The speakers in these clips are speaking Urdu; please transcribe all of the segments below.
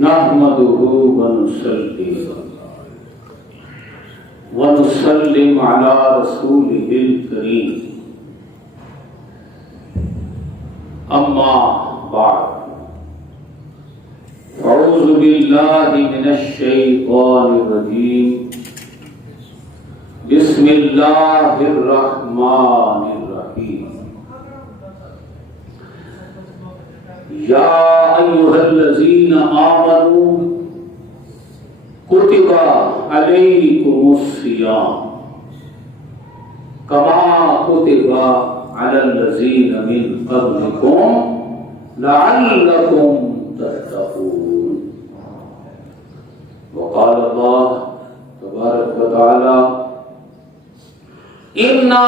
نحمده ونسلم على رسوله الكريم اما بعد اعوذ بالله من الشيطان الرجيم بسم الله الرحمن الرحيم يا أيها الذين آمنوا كتب عليكم الصيام كما كتب على الذين من قبلكم لعلكم تتقون. وقال الله تبارك وتعالى إنا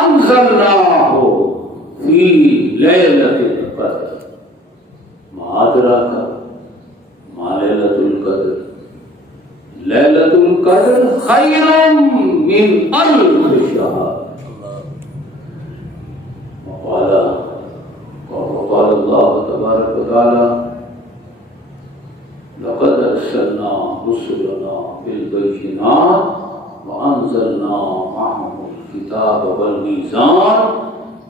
أنزلناه في ليلة القدر ما أدراك ما ليلة القدر ليلة القدر خير من ألف شهر. وقال الله تبارك وتعالى لقد أرسلنا رسلنا بالبينات وأنزلنا معهم الكتاب والميزان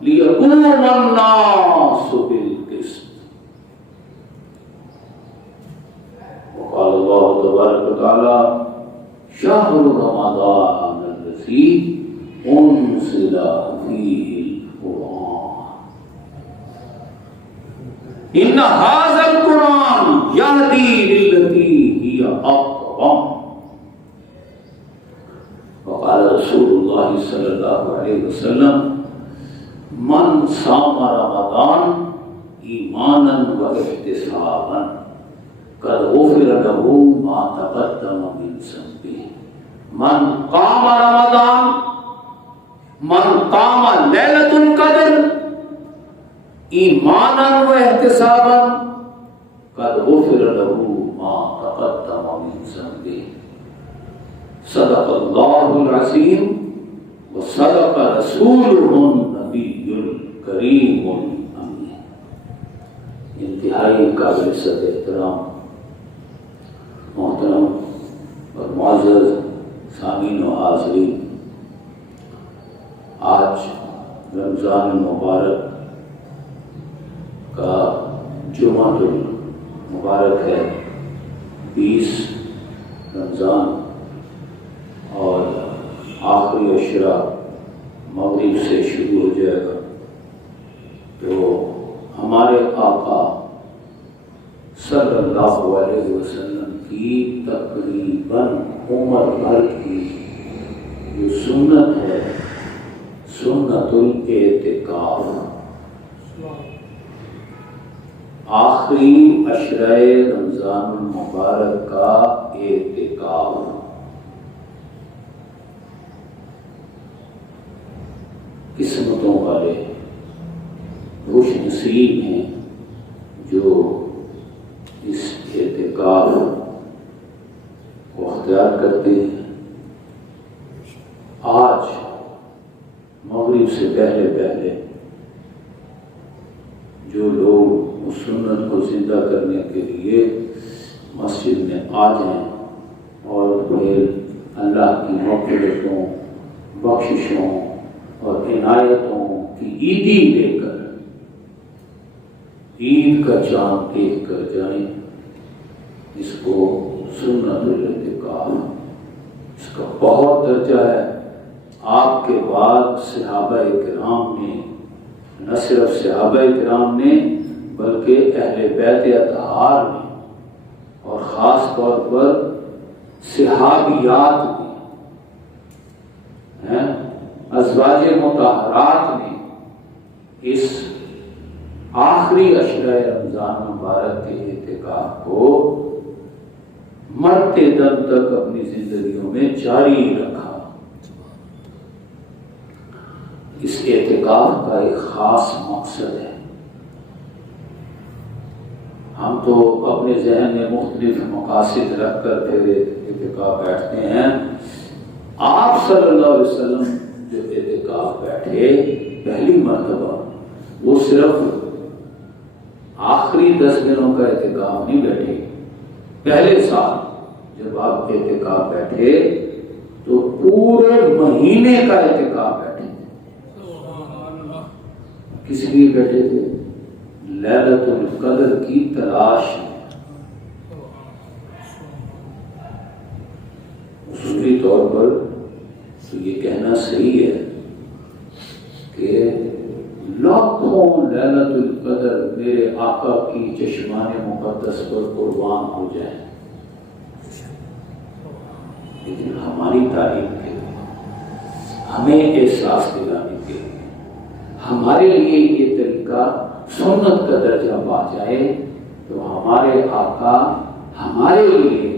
ليقوم الناس بالقسط. وقال الله تبارك وتعالى شهر رمضان الذي أنزل فيه القرآن إن هذا القرآن يهدي للتي هي أقوم. وقال رسول الله صلى الله عليه وسلم من صام رمضان ایمانا و احتسابا قد غفر له ما تقدم من ذنبه. من قام رمضان من قام ليلة القدر ایمانا و احتسابا قد غفر له ما تقدم من ذنبه. صدق الله العظيم وصدق رسوله النبي الكريم الأمين. انتہائی قابل عزت احترام محترم اور معزز سامعین و حاضرین، آج رمضان المبارک کا جمعۃ المبارک ہے، 20 رمضان، اور آخری عشرہ مغرب سے شروع ہو جائے گا. تو ہمارے آقا صلی اللہ علیہ وسلم کی تقریباً عمر بھر کی جو سنت ہے، سنت الاعتکاف، آخری عشرہ رمضان المبارک کا اعتکاف. قسمتوں والے خوش نصیب ہیں جو اس اعتکاف کو اختیار کرتے ہیں. آج مغرب سے پہلے پہلے جو لوگ اس سنت کو زندہ کرنے کے لیے مسجد میں آ جائیں اور پھر اللہ کی مغفرتوں، بخششوں اور عنایتوں کی عیدی لے کر عید کا چاند دیکھ کر جائیں، اس کو سنت الاعتکاف، اس کا بہت درجہ ہے. آپ کے بعد صحابہ کرام نے، نہ صرف صحابہ کرام نے بلکہ اہل بیت اطہار نے، اور خاص طور پر صحابیات نے، ازواج مطہرات نے اس آخری عشرہ رمضان مبارک کے اعتکاف کو مرتے دم تک اپنی زندگیوں میں جاری رکھا. اس اعتکاف کا ایک خاص مقصد ہے. ہم تو اپنے ذہن میں مختلف مقاصد رکھ کر پھر اعتکاف بیٹھتے ہیں. آپ صلی اللہ علیہ وسلم جو اعتکاف بیٹھے پہلی مرتبہ، وہ صرف آخری 10 دنوں کا اعتکاف نہیں بیٹھے. پہلے سال جب آپ اعتکاف بیٹھے تو پورے مہینے کا اعتکاف بیٹھے تھے. کس لیے بیٹھے تھے؟ لیلۃ القدر کی تلاش میں. اصولی طور پر تو یہ کہنا صحیح ہے کہ لاکھوں لیلۃ القدر میرے آقا کی چشمان مقدس پر قربان ہو جائیں، لیکن ہماری تعریف کے لیے، ہمیں احساس دلانے کے لیے، ہمارے لیے یہ طریقہ سنت کا درجہ پا جائے تو ہمارے آقا ہمارے لیے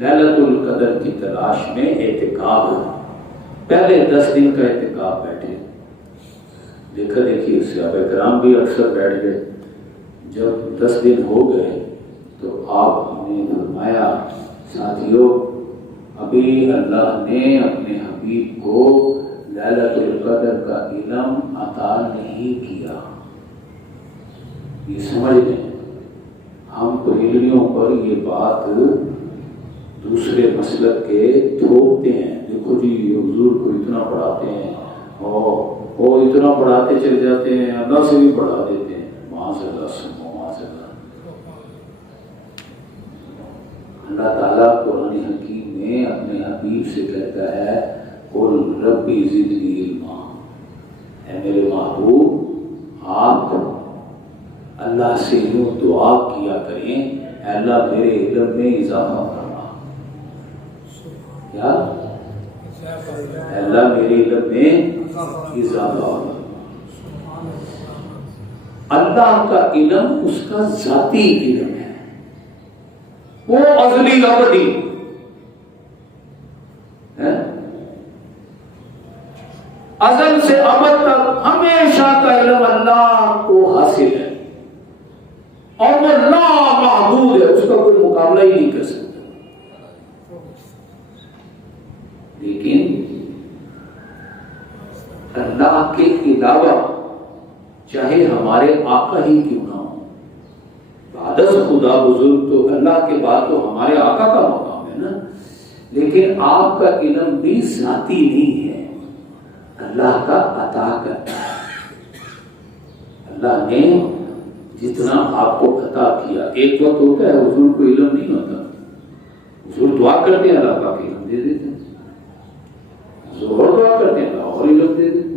لیلۃ القدر کی تلاش میں اعتکاف پہلے 10 دن کا اعتکاف بیٹھے. دیکھا دیکھیے صحابہ کرام بھی اکثر بیٹھ گئے. جب 10 دن ہو گئے تو آپ نے فرمایا ساتھیوں ابھی اللہ نے اپنے حبیب کو لیلۃ القدر کا علم عطا نہیں کیا. یہ سمجھ لیں، ہم پہلیوں پر یہ بات دوسرے مسلک کے تھوپتے ہیں. دیکھو جی حضور کو اتنا پڑھاتے ہیں اور وہ اتنا پڑھاتے چل جاتے ہیں، اللہ سے بھی پڑھا دیتے ہیں. وہاں سے اللہ سنو، وہاں سے اللہ تعالیٰ قرآن حکیم میں اپنے حبیب سے کہتا ہے قل ربی زدنی علما، اے میرے محبوب آپ اللہ سے یوں دعا کیا کریں اے اللہ میرے علم میں اضافہ کرنا. کیا؟ اے اللہ میرے علم میں اضافہ ہونا. اللہ کا علم اس کا ذاتی علم ہے، وہ ازلی ابدی ہے. ازل سے ابد تک ہمیشہ کا علم اللہ کو حاصل ہے اور وہ لا محدود ہے، اس کا کوئی مقابلہ ہی نہیں کر سکتا. لیکن اللہ کے علاوہ چاہے ہمارے آقا ہی کیوں نہ ہو، بعد از خدا بزرگ تو اللہ کے بعد تو ہمارے آقا کا مقام ہے نا، لیکن آپ کا علم بھی ذاتی نہیں ہے، اللہ کا عطا کرتا ہے. اللہ نے جتنا آپ کو عطا کیا. ایک وقت ہوتا ہے حضور کو علم نہیں ہوتا، حضور دعا کرتے ہیں اللہ پاک علم دے دیتے ہیں، ظہر دعا کرتے ہیں اللہ اور علم دے دیتے ہیں.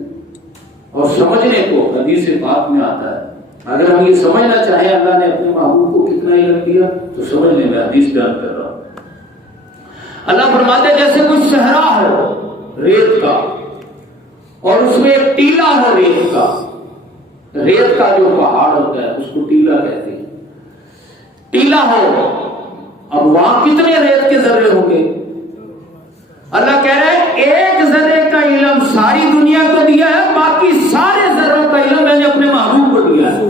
اور سمجھنے کو حدیث پاک میں آتا ہے، اگر ہم یہ سمجھنا چاہیں اللہ نے اپنے محبوب کو کتنا علم دیا تو سمجھ لیں. میں حدیث بیان کر رہا ہوں. اللہ فرماتے ہیں جیسے کوئی صحرا ہو ریت کا اور اس میں ایک ٹیلا ہو ریت کا. ریت کا جو پہاڑ ہوتا ہے اس کو ٹیلا کہتے ہیں. ٹیلا ہو، اب وہاں کتنے ریت کے ذرے ہوں گے؟ اللہ کہہ رہا ہے ایک ذرے کا علم ساری دنیا کو دیا ہے، باقی سارے ذروں کا علم میں نے اپنے محبوب کو دیا ہے.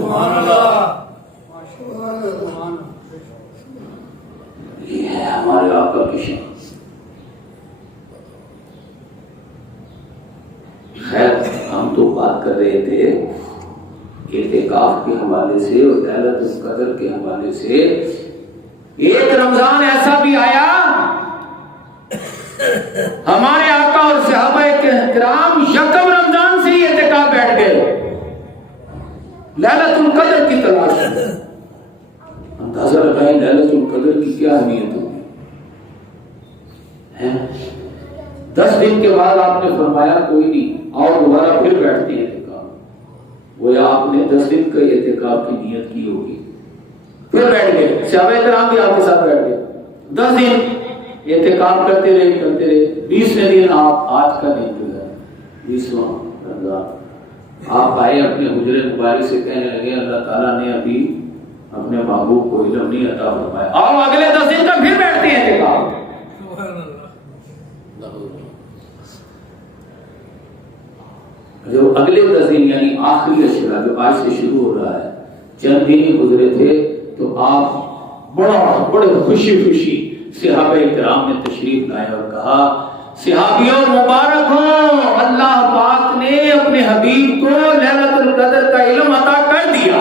یہ ہے ہمارے آقا کی شان. خیر ہم تو بات کر رہے تھے اعتکاف کے حوالے سے اور لیلۃ القدر کے حوالے سے. ایک رمضان ایسا بھی آیا ہمارے آقا اور صحابہ کرام یکم رمضان سے ہی اعتکاف بیٹھ گئے لیلۃ القدر کی تلاش میں. اندازہ لگائیں لیلۃ القدر کی کیا اہمیت ہوگی. 10 دن کے بعد آپ نے فرمایا کوئی نہیں اور دوبارہ پھر بیٹھتے ہیں اعتکاف. گویا آپ نے 10 دن کا اعتکاف کی نیت کی ہوگی، پھر بیٹھ گئے. صحابہ کرام بھی آپ کے ساتھ بیٹھ گئے. 10 دن اعتکاف کرتے رہے. 20ویں دن آپ آج کا دن جو ہے 20واں رمضان، آپ آئے اپنے حجرے مبارک سے کہنے لگے اللہ تعالیٰ نے ابھی اپنے محبوب کو علم نہیں عطا فرمایا، اور اگلے 10 دن کا پھر بیٹھتے ہیں اعتکاف. جو اگلے 10 دن یعنی آخری اشرا جو آج سے شروع ہو رہا ہے، چند دن ہی گزرے تھے تو آپ بڑے خوشی صحابہ کرام نے تشریف لائے اور کہا صحابیوں مبارک ہو، اللہ پاک نے اپنے حبیب کو لیلۃ القدر کا علم عطا کر دیا.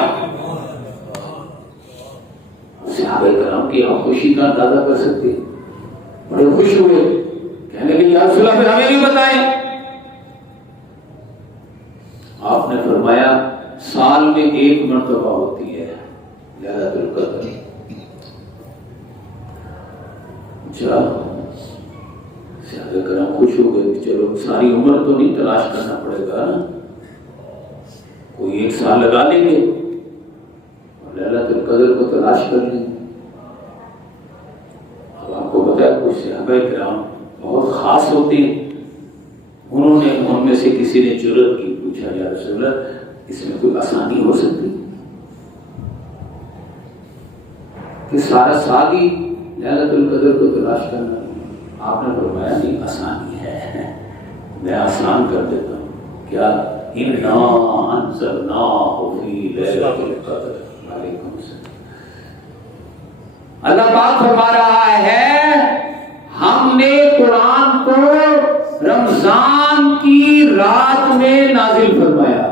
صحابہ کرام کی آپ خوشی کا اندازہ کر سکتے ہیں، بڑے خوش ہوئے، کہنے لگے یا رسول اللہ پھر ہمیں بھی بتائیں۔ آپ نے فرمایا سال میں ایک مرتبہ ہوتی ہے لیلۃ القدر۔ اچھا، صحابہ کرام خوش ہو گئے کہ چلو ساری عمر تو نہیں تلاش کرنا پڑے گا نا، کوئی ایک سال لگا لیں گے اور لیلۃ القدر کو تلاش کر لیں گے۔ اب آپ کو پتا ہے کچھ صحابہ کرام بہت خاص ہوتے ہیں، انہوں نے ان میں سے کسی نے جرأت کی، پوچھا یا رسول اللہ اس میں کوئی آسانی ہو سکتی کہ سارا سال ہی لیلۃ القدر کو تلاش کرنا؟ آپ نے فرمایا نہیں، آسانی ہے، میں آسان کر دیتا ہوں۔ کیا؟ اِنَّا أَنزَلْنَاهُ فِي لَيْلَةِ الْقَدْرِ۔ وعلیکم السلام۔ اللہ پاک فرما رہا ہے ہم نے قرآن کو رمضان کی رات میں نازل فرمایا،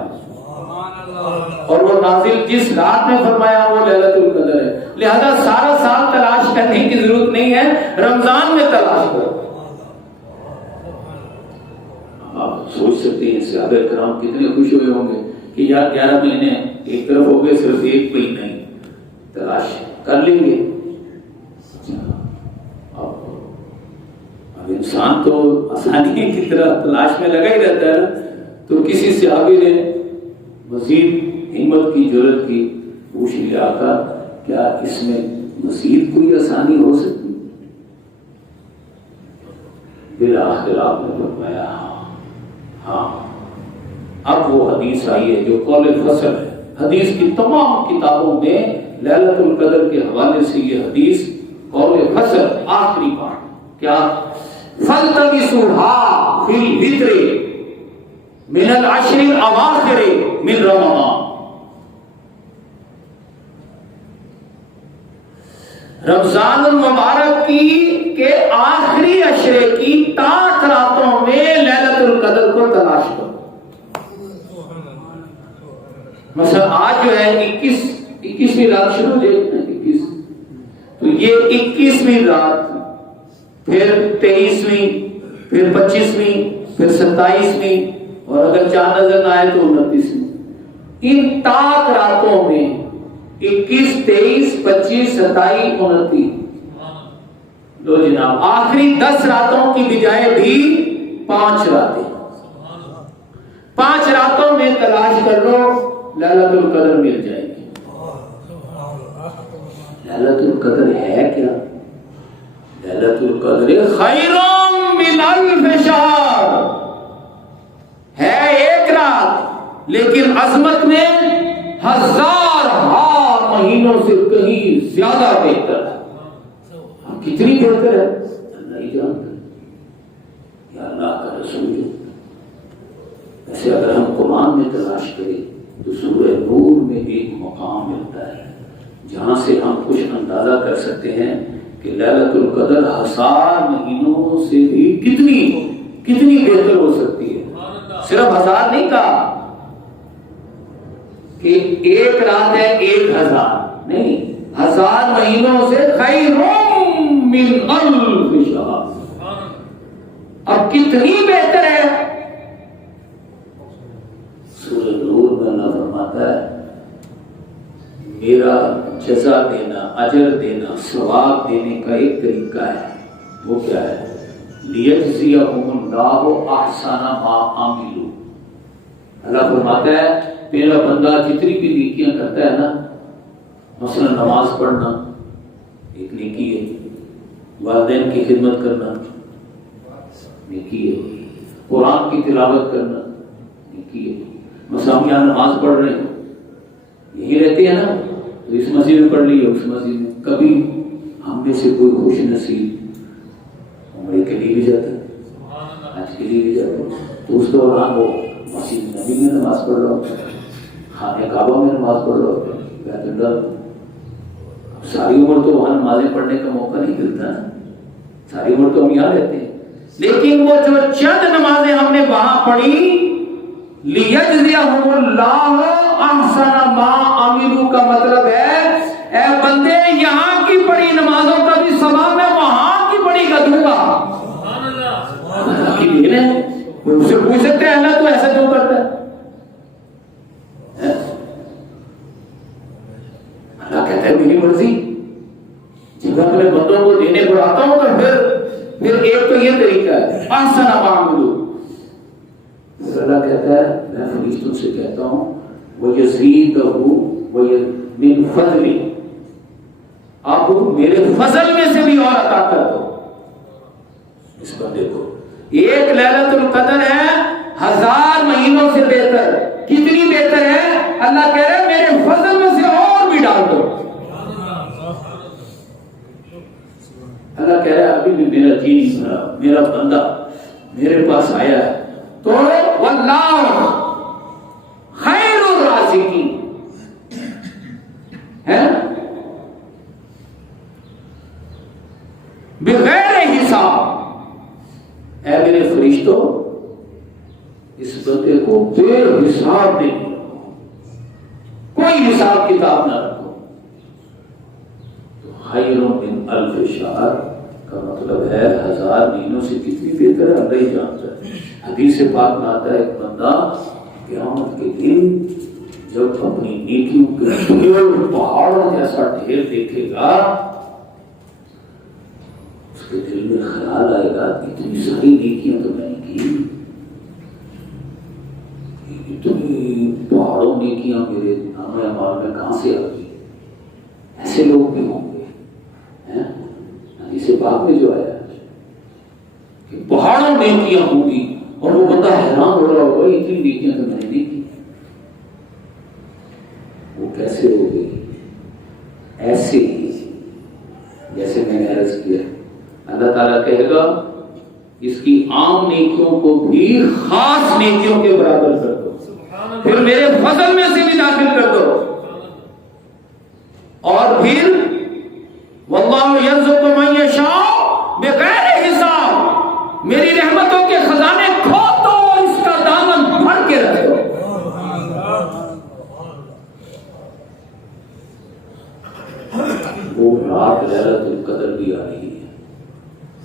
اور وہ نازل جس رات میں فرمایا وہ لیلۃ القدر ہے، لہذا سارا سال تلاش کرنے کی ضرورت نہیں ہے، رمضان میں تلاش کرو۔ آپ سوچ سکتے ہیں صحابہ کرام کتنے خوش ہوئے ہوں گے کہ یار 11 مہینے ایک طرف ہو گئے، صرف ایک مہینہ ہی تلاش کر لیں گے۔ اب انسان تو آسانی کی طرح تلاش میں لگا ہی رہتا ہے، تو کسی صحابی نے مزید ہمت کی، جرأت کی، پوچھ لیا آقا کیا اس میں مزید کوئی آسانی ہو سکتی؟ بالآخر آپ نے فرمایا ہاں۔ اب وہ حدیث آئی ہے جو قول فصل ہے، حدیث کی تمام کتابوں میں لیلۃ القدر کے حوالے سے یہ حدیث قول فصل آخری بات کیا؟ فَالْتَمِسُوهَا فِي الْوِتْرِ مِنَ الْعَشْرِ الْأَوَاخِرِ مِنْ رَمَضَانَ۔ رمضان المبارک کی کے آخری عشرے کی 8 راتوں میں لیلۃ القدر کو تلاش کرو۔ مثلا آج جو ہے 21ویں رات شروع ہو جائے گی نا، 21، تو یہ 21ویں رات، پھر 23ویں، پھر 25ویں، پھر 27ویں، اور اگر چاند نظر نہ آئے تو 29ویں۔ ان 8 راتوں میں 21، 23، 25، 27، 29، لو جناب آخری 10 راتوں کی بجائے بھی 5 راتیں، 5 راتوں میں تلاش کر لو، لیلۃ القدر مل جائے گی۔ لیلۃ القدر ہے کیا؟ لیلۃ القدر خیر من الف شہر ہے، ایک رات، لیکن عظمت میں 1000 مہینوں سے کہیں زیادہ بہتر ہے۔ کتنی بہتر ہے اللہ ہی جانتا ہے، یا اللہ کا رسول جانتا ہے۔ ایسے اگر ہم قرآن میں تلاش کریں تو سورہ نور میں ایک مقام ملتا ہے جہاں سے ہم کچھ اندازہ کر سکتے ہیں کہ لیلۃ القدر 1000 مہینوں سے بھی کتنی بہتر ہو سکتی ہے۔ صرف 1000 نہیں کہا کہ ایک رات ہے 1000، نہیں، 1000 مہینوں سے خیر من الف شہر۔ اب کتنی بہتر ہے؟ سورہ نور میں اللہ فرماتا ہے میرا جزا دینا، اجر دینا، ثواب دینے کا ایک طریقہ ہے، وہ کیا ہے؟ لیجزیہم اللہ احسن ما عملوا۔ اللہ فرماتا ہے میرا بندہ جتنی بھی نیکیاں کرتا ہے نا، مثلا نماز پڑھنا ایک نیکی ہے، والدین کی خدمت کرنا نیکی ہے، قرآن کی تلاوت کرنا نیکی ہے۔ مثلا ہم یہاں نماز پڑھ رہے ہیں، یہی رہتے ہیں نا، تو اس مسجد میں پڑھ لی ہے، اس مسجد میں، کبھی ہم میں سے کوئی خوش نصیب عمرے کے لیے بھی جاتا ہے، حج کے لیے بھی جاتا ہے، تو اس دوران وہ مسجد نبی میں نماز پڑھ رہا ہوتا ہے، خانہ کعبہ میں نماز پڑھ رہا ہوتا ہے، بیت اللہ۔ ساری عمر تو وہاں نمازیں پڑھنے کا موقع نہیں ملتا نا، ساری عمر تو ہم یہاں رہتے ہیں، لیکن وہ جو چند نمازیں ہم نے وہاں پڑھی، لیجزیہم اللہ احسن ما عملوا کا مطلب ہے اے بندے یہاں کی ہے میری مرضی، جب اپنے بندوں کو دینے پر آتا ہوں تو پھر ایک تو یہ طریقہ ہے احسن معاملو، اللہ کہتا ہے میں فرشتوں سے کہتا ہوں وَيَزِيدَهُ مِنْ فَضْلِ، آپ میرے فضل میں سے بھی اور عطا کر دو اس بندے کو۔ ایک لیلۃ القدر ہے 1000 مہینوں سے بہتر، کتنی بہتر ہے؟ اللہ کہہ رہے ہیں میرے فضل میں سے اور بھی ڈال دو۔ اللہ کہہ رہا ہے ابھی بھی میرا جی نہیں بھرا، میرا بندہ میرے پاس آیا ہے تو واللہ خیر الرازقین ہے بغیر حساب۔ اے میرے فرشتوں اس بندے کو بے حساب دے، کوئی حساب کتاب نہ رکھو۔ تو خیر من الف شہر کا مطلب ہے 1000 مہینوں سے کتنی بہتر ہے اللہ ہی جانتا ہے۔ حدیث پاک میں آتا ہے ایک بندہ قیامت کے دن جب اپنی نیکیوں کے ڈھیر پہاڑوں جیسا ڈھیر دیکھے گا اس کے دل میں خیال آئے گا اتنی ساری نیکیاں تو میں نے کی، اتنی پہاڑوں نیکیاں میرے نام اعمال میں کہاں سے آ گئی؟ ایسے لوگ بھی ہوں گے حدیث پاک میں جو آیا کہ پہاڑوں نیکیاں ہوں گی اور وہ بندہ حیران ہو رہا ہوگا اتنی نیکیاں تو میں نے نہیں کی، وہ کیسے ہو گئی؟ ایسے ہی جیسے میں نے عرض کیا اللہ تعالیٰ کہے گا اس کی عام نیکیوں کو بھی خاص نیکیوں کے برابر کر دو، پھر میرے فضل میں سے بھی داخل کر دو، اور پھر واللہ یرزق من یشاء بغیر حساب، میری رحمتوں کے خزانے کھول دو اور اس کا دامن بھر کے رکھ دو۔ وہ رات لیلۃ القدر بھی آ رہی ہے،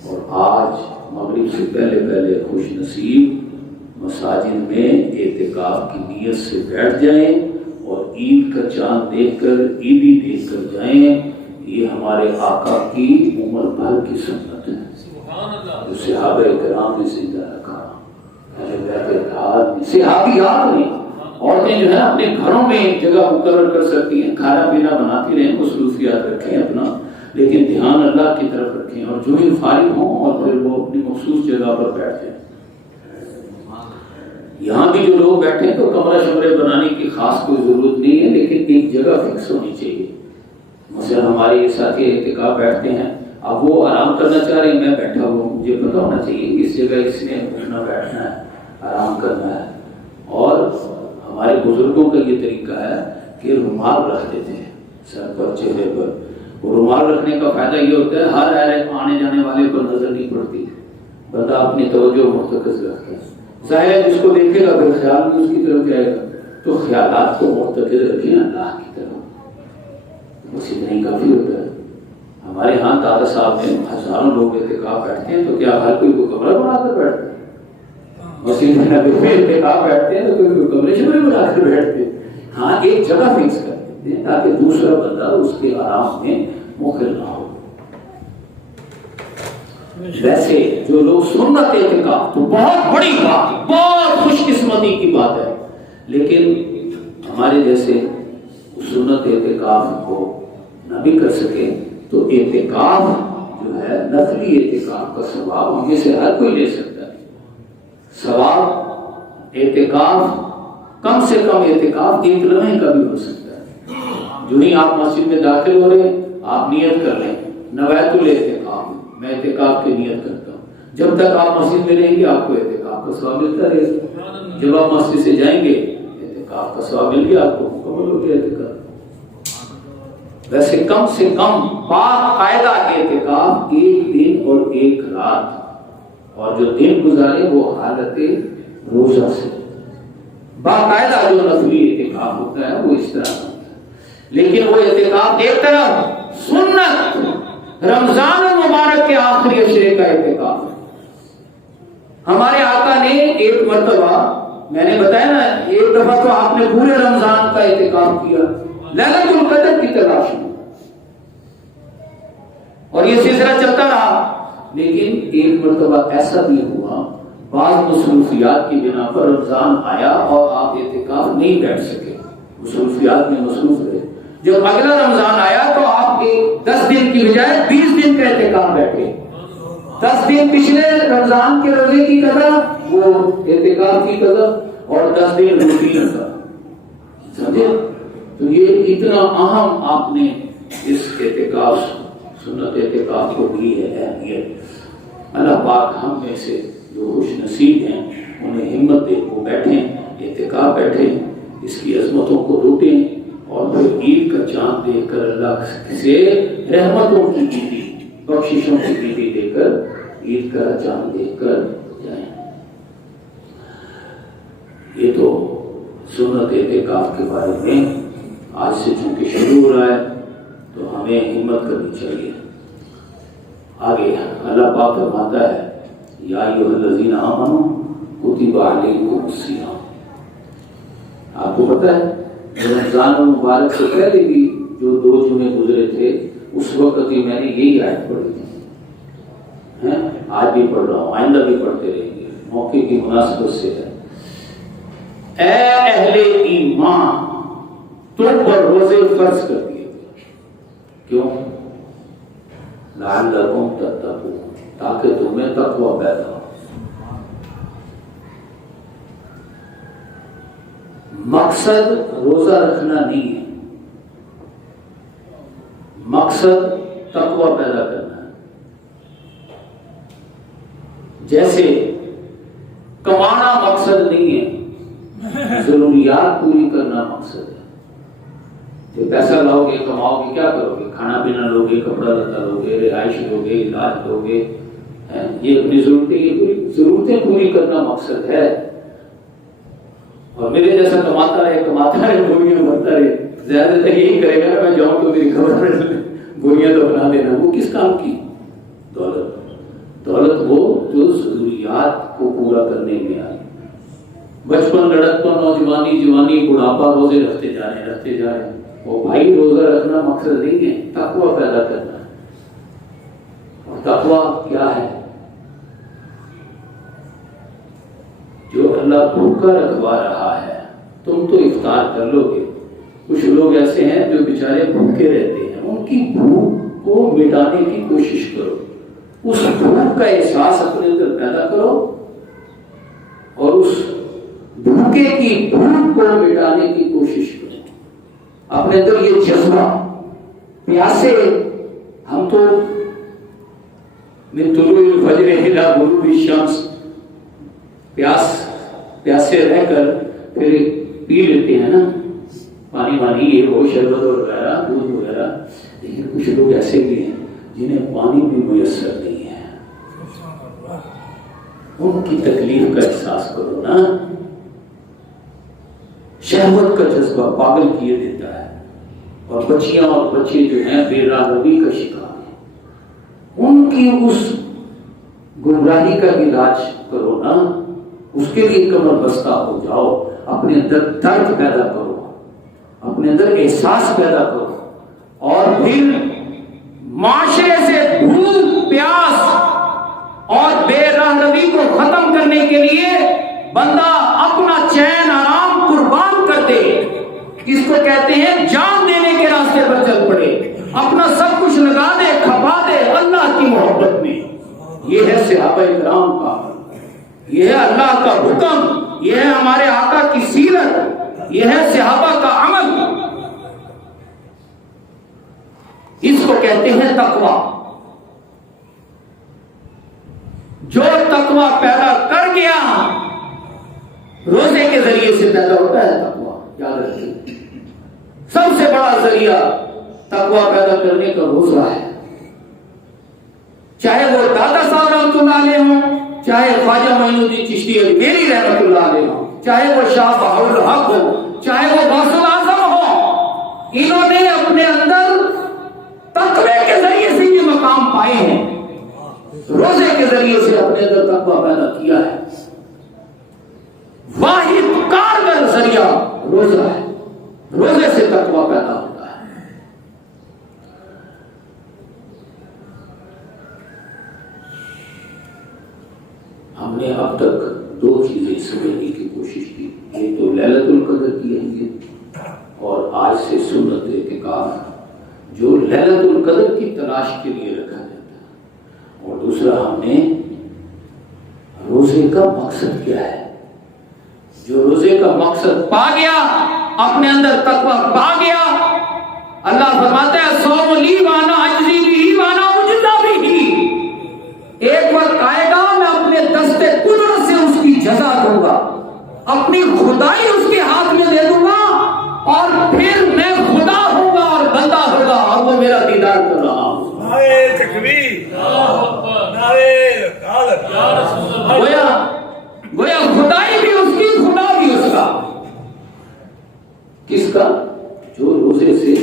اور آج مغرب سے پہلے پہلے خوش نصیب مساجد میں اعتکاف کی نیت سے بیٹھ جائیں اور عید کا چاند دیکھ کر عیدی دیکھ کر جائیں۔ یہ ہمارے آقا کی عمر بھر کی سنت ہے جو صحابہ کرام نے زندہ رکھا۔ صحابیات نے، عورتیں جو ہے اپنے گھروں میں ایک جگہ مقرر کر سکتی ہیں، کھانا پینا بناتی رہیں، مصروفیات رکھیں اپنا، لیکن دھیان اللہ کی طرف رکھیں، اور جو ہی فارغ ہوں اور پھر وہ اپنی مخصوص جگہ پر بیٹھ جائیں۔ یہاں بھی جو لوگ بیٹھے تو کمرہ شمرے بنانے کی خاص کوئی ضرورت نہیں ہے، لیکن ایک جگہ فکس ہونی چاہیے۔ مثلا ہمارے یہ ساتھی اعتکاف بیٹھتے ہیں، اب وہ آرام کرنا چاہ رہے ہیں، میں بیٹھا ہوں، مجھے پتا ہونا چاہیے اس جگہ اس نے اٹھنا بیٹھنا ہے، آرام کرنا ہے۔ اور ہمارے بزرگوں کا یہ طریقہ ہے کہ رومال رکھ دیتے ہیں سر پر، چہرے پر۔ وہ رومال رکھنے کا فائدہ یہ ہوتا ہے ہر آنے جانے والے پر نظر نہیں پڑتی، بندہ اپنی توجہ مرتکز رکھتا ہے۔ ظاہر ہے جس کو دیکھے گا پھر خیال بھی اس کی طرف جائے گا، تو خیالات کو مرتکز رکھیں اللہ کی طرف، بس اتنا ہی کافی ہوتا ہے۔ ہمارے ہاں دادا صاحب میں ہزاروں لوگ اعتکاف بیٹھتے ہیں، تو کیا ہر کوئی کو کمرہ بنا کر بیٹھتا ہے؟ مسجد میں نبی میں اعتکاف بیٹھتے ہیں تو کوئی کمرے شمرے بنا کر بیٹھتے ہیں؟ ہاں ایک جگہ فکس کر دیتے ہیں تاکہ دوسرا بندہ اس کے آرام میں مخل نہ ہو۔ ویسے جو لوگ سنت اعتکاف تو بہت بڑی بات، بہت خوش قسمتی کی بات ہے، لیکن ہمارے جیسے سنت اعتکاف کو نہ بھی کر سکے تو اعتکاف جو ہے نفلی اعتکاف کا ثواب ہم میں سے ہر کوئی لے سکتا ہے۔ ثواب اعتکاف کم سے کم اعتکاف 1 لمحے کا بھی ہو سکتا ہے۔ جو ہی آپ مسجد میں داخل ہو رہے ہیں آپ نیت کر لیں نویت الاعتکاف، میں اعتکاف کی نیت کرتا ہوں۔ جب تک آپ مسجد میں رہیں گے آپ کو اعتکاف کا ثواب ملتا رہے گا، جب آپ مسجد سے جائیں گے اعتکاف کا ثواب مل گیا، آپ کو مکمل ہو گیا اعتکاف۔ ویسے کم سے کم باقاعدہ اعتکاف 1 دن اور 1 رات، اور جو دن گزارے وہ حالت روزہ سے۔ باقاعدہ جو نفلی اعتکاف ہوتا ہے وہ اس طرح ہوتا ہے، لیکن وہ اعتکاف ایک طرف سنت رمضان المبارک کے آخری عشرے کا اعتکاف ہے۔ ہمارے آقا نے ایک مرتبہ، میں نے بتایا نا، ایک دفعہ تو آپ نے پورے رمضان کا اعتکاف کیا لیلۃ القدر کی تلاش میں، یہ سلسلہ چلتا رہا. لیکن ایک مرتبہ ایسا بھی ہوا بعض مصروفیات کی بنا پر رمضان آیا اور آپ اعتکاف نہیں بیٹھ سکے, مصروفیات میں مصروف رہے. جب اگلا رمضان آیا تو آپ 10 دن کی بجائے 20 دن کا اعتکاف بیٹھے. 10 دن پچھلے رمضان کے روزے کی قضا, وہ اعتکاف کی قضا, اور 10 دن روٹین کا. سمجھے؟ تو یہ اتنا اہم آپ نے اس اعتکاف, سنت اعتکاف کو دی ہے اہمیت. اللہ پاک ہم میں سے جو خوش نصیب ہیں انہیں ہمت دے, وہ بیٹھیں, اعتکاف بیٹھیں, اس کی عظمتوں کو لوٹیں, اور پھر عید کا چاند دیکھ کر اللہ سے رحمتوں کی عیدی, بخششوں کی عیدی دے کر عید کا چاند دیکھ کر جائیں. یہ تو سنت اعتکاف کے بارے میں آج سے چونکہ شروع ہو رہا ہے تو ہمیں ہمت کرنی چاہیے. آگے اللہ پاک فرماتا ہے یا ایھا الذین آمنوا کتب علیکم الصیام. آپ کو پتہ ہے رمضان المبارک سے پہلے بھی جو 2 جمعے گزرے تھے اس وقت ہی میں نے یہی آیت پڑھی تھی, آج بھی پڑھ رہا ہوں, آئندہ بھی پڑھتے رہیں گے, موقع کی مناسبت سے ہے. اے اہل ایمان تم پر روزے فرض کر دیے گئے. کیوں؟ لعلکم تتقون, تاکہ تمہیں تقوی پیدا ہو. مقصد روزہ رکھنا نہیں ہے, مقصد تقوی پیدا کرنا ہے. جیسے کمانا مقصد نہیں ہے, ضروریات پوری کرنا مقصد ہے. جو پیسہ لاؤ گے, کماؤ گے, کیا کرو گے؟ کھانا پینا لو گے, کپڑا لتا لو گے, رہائش لو گے, علاج لو گے. یہ اپنی ضرورتیں پوری کرنا مقصد ہے. اور میرے جیسا کماتا رہے بوریاں بھرتا رہے, زیادہ تر یہی کرے گا میں جاؤں تو میری خبر میں بوریاں تو بنا دینا. وہ کس کام کی دولت وہ جو ضروریات کو پورا کرنے میں آئی. بچپن, لڑکپن, نوجوانی, جوانی, بڑھاپا, روزے رکھتے جا رہے ہیں. وہ بھائی روزہ رکھنا مقصد نہیں ہے, تقوی پیدا کرنا ہے. اور تقوی کیا ہے؟ جو اللہ بھوکا رکھوا رہا ہے تم تو افطار کر لو گے. کچھ لوگ ایسے ہیں جو بیچارے بھوکے رہتے ہیں, ان کی بھوک کو مٹانے کی کوشش کرو. اس بھوک کا احساس اپنے اندر پیدا کرو اور اس بھوکے کی بھوک کو مٹانے کی کوشش کرو. اپنے اندر یہ جذبہ, پیاسے ہم تو من طلوع الفجر الی غروب الشمس, پیاسے رہ کر پھر پی لیتے ہیں نا پانی وانی, یہ وہ شربت وغیرہ, دودھ وغیرہ. لیکن کچھ لوگ ایسے بھی ہیں جنہیں پانی بھی میسر نہیں ہے. ان کی تکلیف کا احساس کرو نا. شہوت کا جذبہ پاگل کیے دیتا ہے, اور بچیاں اور بچے جو ہیں بے راہ روی کا شکار ہیں. ان کی اس گمراہی کا علاج کرو نا, اس کے لیے کمر بستہ ہو جاؤ. اپنے اندر درد پیدا کرو, اپنے اندر احساس پیدا کرو, اور پھر معاشرے سے بھوک, پیاس اور بے راہ روی کو ختم کرنے کے لیے بندہ اپنا چین آرام قربان کر دے. اس کو کہتے ہیں جان دینے کے راستے پر چل پڑے, اپنا سب کچھ لگا دے, کھپا دے اللہ کی محبت میں. یہ ہے صحابہ کرام کا, یہ ہے اللہ کا حکم, یہ ہے ہمارے آقا کی سیرت, یہ ہے صحابہ کا عمل. اس کو کہتے ہیں تقوی. جو تقوی پیدا کر گیا روزے کے ذریعے سے پیدا ہوتا ہے تقوی. یاد رکھیے, سب سے بڑا ذریعہ تقوی پیدا کرنے کا روزہ ہے. چاہے وہ دادا صاحب رحمۃ اللہ علیہ ہوں, چاہے خواجہ معین الدین چشتی میری رحمۃ اللہ علیہ ہوں, چاہے وہ شاہ بہاء الحق ہو, چاہے وہ غوث الاعظم ہو, انہوں نے اپنے اندر تقوی کے ذریعے سے یہ مقام پائے ہیں. روزے کے ذریعے سے اپنے اندر تقوی پیدا کیا ہے. واحد کارگر ذریعہ روزہ ہے, روزے سے تقوی پیدا ہوتا ہے. ہم نے اب تک دو چیزیں سمجھنے کی کوشش کی، ایک تو لیلۃ القدر کی اہمیت اور آج سے سنت اعتکاف جو لیلۃ القدر کی تلاش کے لیے رکھا جاتا ہے، اور دوسرا ہم نے روزے کا مقصد کیا ہے۔ جو روزے کا مقصد پا گیا، اپنے اندر تقویٰ پا گیا، اللہ فرماتا ہے صوم لی وانا اجزی بھی وانا اجزا بھی، ایک وقت آئے گا میں اپنے دستے قدرت سے اس کی جزا دوں گا، اپنی خدائی اس کے ہاتھ میں دے دوں گا، اور پھر میں خدا ہوں گا اور بندہ ہوگا اور وہ میرا دیدار کر رہا ہوں۔ نعرہ تکبیر، نعرہ رسالت، گویا خدائی بھی اس کی، خدا بھی اس کا۔ کس کا؟ جو روزے سے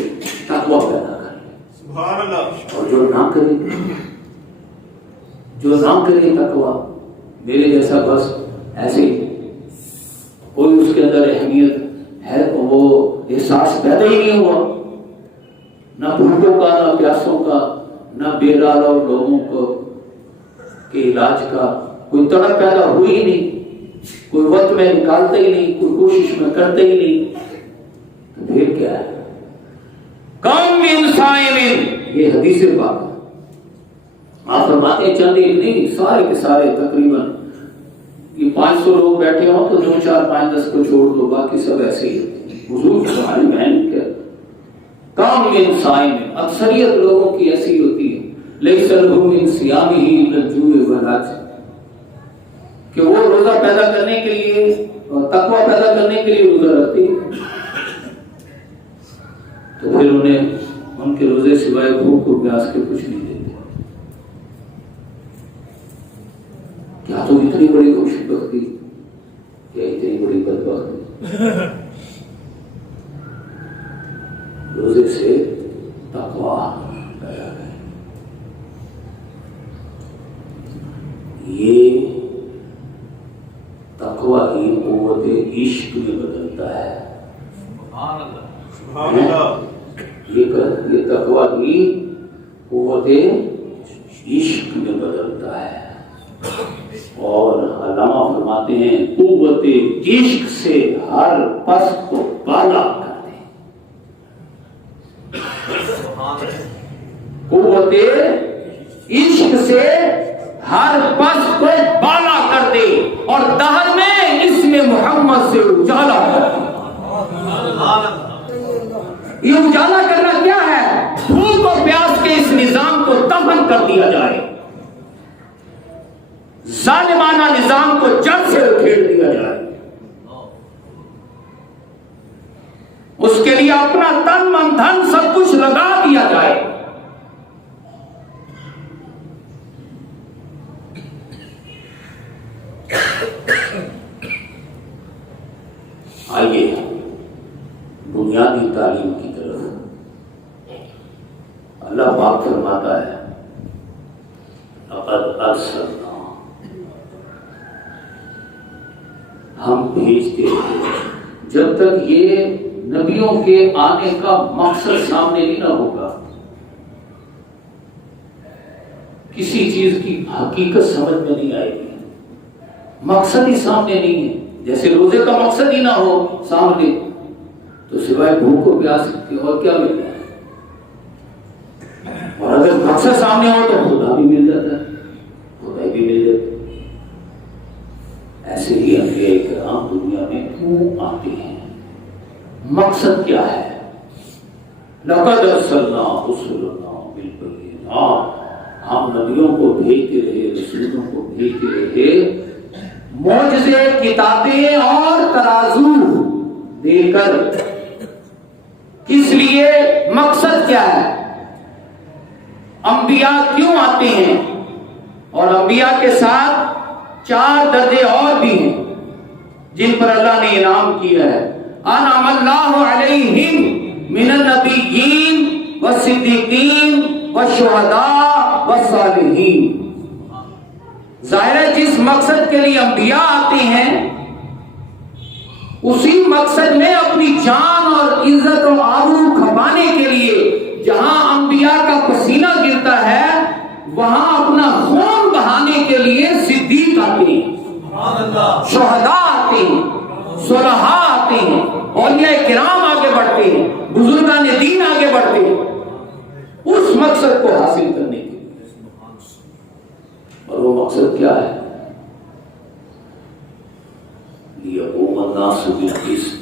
تقویٰ پیدا کر لے، سبحان اللہ، اور جو نہ کرے تقویٰ، میرے جیسا بس ایسے کوئی اس کے اندر اہمیت ہے تو وہ احساس پیدا ہی نہیں ہوا، نہ بھوکوں کا، نہ پیاسوں کا، نہ بے رارا لوگوں کو کے علاج کا کوئی تڑپ پیدا ہوئی ہی نہیں، کوئی وقت میں نکالتا ہی نہیں، کوئی کوشش میں کرتا ہی نہیں، تو پھر کیا ہے؟ کم من صائم، یہ حدیث پاک ہے۔ آپ فرماتے ہیں چند ایک نہیں، سارے کے سارے تقریباً یہ 500 لوگ بیٹھے ہوں تو 2 4 5 10 کو چھوڑ دو، باقی سب ایسے ہی حضور فرمانے میں کیا کام من صائم، اکثریت لوگوں کی ایسی ہوتی ہے لیس لہ من صیامہ الا الجوع والعطش، کہ وہ روزہ پیدا کرنے کے لیے اور تقویٰ پیدا کرنے کے لیے روزہ رکھتی ہے، تو پھر انہیں ان کے روزے سوائے بھوک و پیاس کے کچھ نہیں دیتے۔ کیا تو اتنی بڑی خوش بختی یا اتنی بڑی بدبختی؟ روزے سے تقویٰ پیدا کرے، یہ تقویٰ ہی قوت عشق میں بدلتا ہے۔ سبحان اللہ، یہ تقویٰ ہی قوت عشق میں بدلتا ہے، اور علامہ فرماتے ہیں قوت عشق سے ہر پست کو بالا کر دے، قوت عشق سے ہر پست کو بالا کر دے، اور دہر میں اس میں محمد سے اجالا کر دے۔ یہ اجالا کرنا کیا ہے؟ بھوک اور پیاس کے اس نظام کو دفن کر دیا جائے، ظالمانہ نظام کو جڑ سے اکھیڑ دیا جائے، اس کے لیے اپنا تن من دھن سب کچھ لگا دیا جائے۔ آئیے بنیادی تعلیم کی طرف۔ اللہ پاک فرماتا ہے لقد ارسلنا، ہم بھیجتے ہیں، جب تک یہ نبیوں کے آنے کا مقصد سامنے نہیں نہ ہوگا، کسی چیز کی حقیقت سمجھ میں نہیں آئے گی، مقصد ہی سامنے نہیں ہے، جیسے روزے کا مقصد ہی نہ ہو سامنے تو سوائے بھوک و پیاس کے اور کیا مل رہا ہے؟ اور اگر مقصد سامنے ہو تو خدا بھی مل جاتا ہے، خدا بھی مل جاتا ہے۔ ایسے ہی انبیاء کرام دنیا میں کیوں آتے ہیں؟ مقصد کیا ہے؟ لقد ارسلنا رسلنا بالبینات، ہم نبیوں کو بھیجتے رہے، رسولوں کو بھیجتے رہے، معجزے، کتابیں اور ترازو دے کر۔ کس لیے؟ مقصد کیا ہے؟ انبیاء کیوں آتے ہیں؟ اور انبیاء کے ساتھ 4 درجے اور بھی ہیں جن پر اللہ نے انعام کیا ہے۔ انعم اللہ علیہم من النبیین والصدیقین والشہداء والصالحین۔ ظاہر ہے جس مقصد کے لیے انبیاء آتے ہیں اسی مقصد میں اپنی جان اور عزت و آبرو کھپانے کے لیے جہاں انبیاء کا پسینہ گرتا ہے وہاں اپنا خون بہانے کے لیے صدیق آتے ہیں، شہداء آتے ہیں، صلحاء آتے ہیں، اولیاء کرام آگے بڑھتے ہیں، بزرگان دین آگے بڑھتے ہیں اس مقصد کو حاصل کرنے کے لیے۔ اور وہ مقصد کیا ہے؟ لیقوم الناس بالقسط،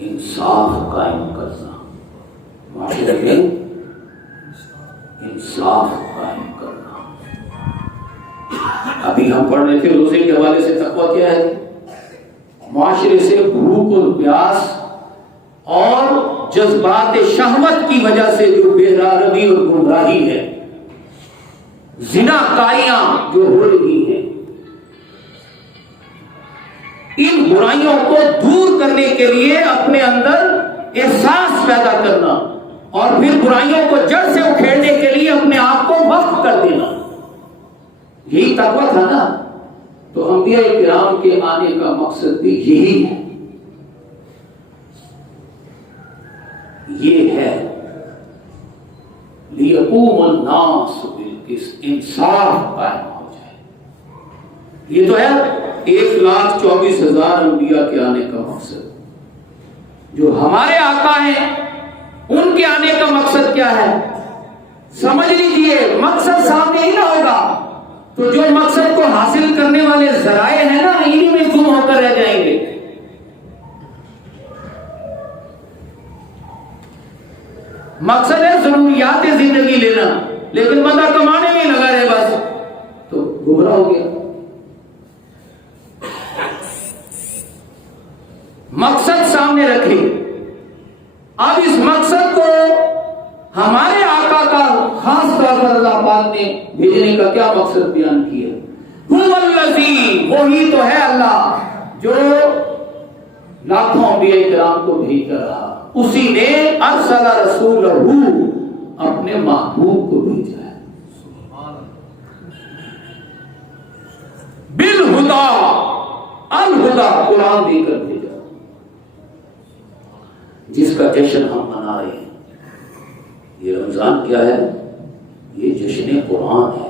انصاف قائم کرنا، معاشرے میں انصاف قائم کرنا۔ ابھی ہم پڑھ رہے تھے روزے کے حوالے سے تقویٰ کیا ہے؟ معاشرے سے بھوک اور پیاس اور جذبات شہوت کی وجہ سے جو بے راہی اور گمراہی ہے، زنا کاریاں جو ہو رہی ہیں، ان برائیوں کو دور کرنے کے لیے اپنے اندر احساس پیدا کرنا اور پھر برائیوں کو جڑ سے اکھیڑنے کے لیے اپنے آپ کو وقف کر دینا، یہی تقویٰ تھا نا۔ تو انبیاء کرام کے آنے کا مقصد بھی یہی ہے، یہ ہے لیقوم الناس بالقسط، انصاف قائم ہو جائے۔ یہ تو ہے 1,24,000 انبیاء کے آنے کا مقصد۔ جو ہمارے آقا ہیں ان کے آنے کا مقصد کیا ہے؟ سمجھ لیجئے، مقصد سامنے ہی نہ ہوگا تو جو مقصد کو حاصل کرنے والے ذرائع ہیں نا، انہی میں گم ہو کر رہ جائیں گے۔ مقصد ہے ضروریات زندگی لینا، لیکن بندہ کمانے میں لگا رہے بس، تو گمراہ ہو گیا۔ مقصد سامنے رکھے۔ اب اس مقصد کو ہمارے آقا کا خاص طور پر اللہ پاک نے بھیجنے کا کیا مقصد بیان کیا؟ هو الذی، وہی تو ہے اللہ جو لاکھوں انبیاء کرام کو بھیجتا رہا، اسی نے ارسل رسولہ، اپنے محبوب کو بھیجا ہے، بالہدا، الہدا، قرآن دے کر بھیجا، جس کا جشن ہم منا رہے ہیں۔ یہ رمضان کیا ہے؟ یہ جشن قرآن ہے۔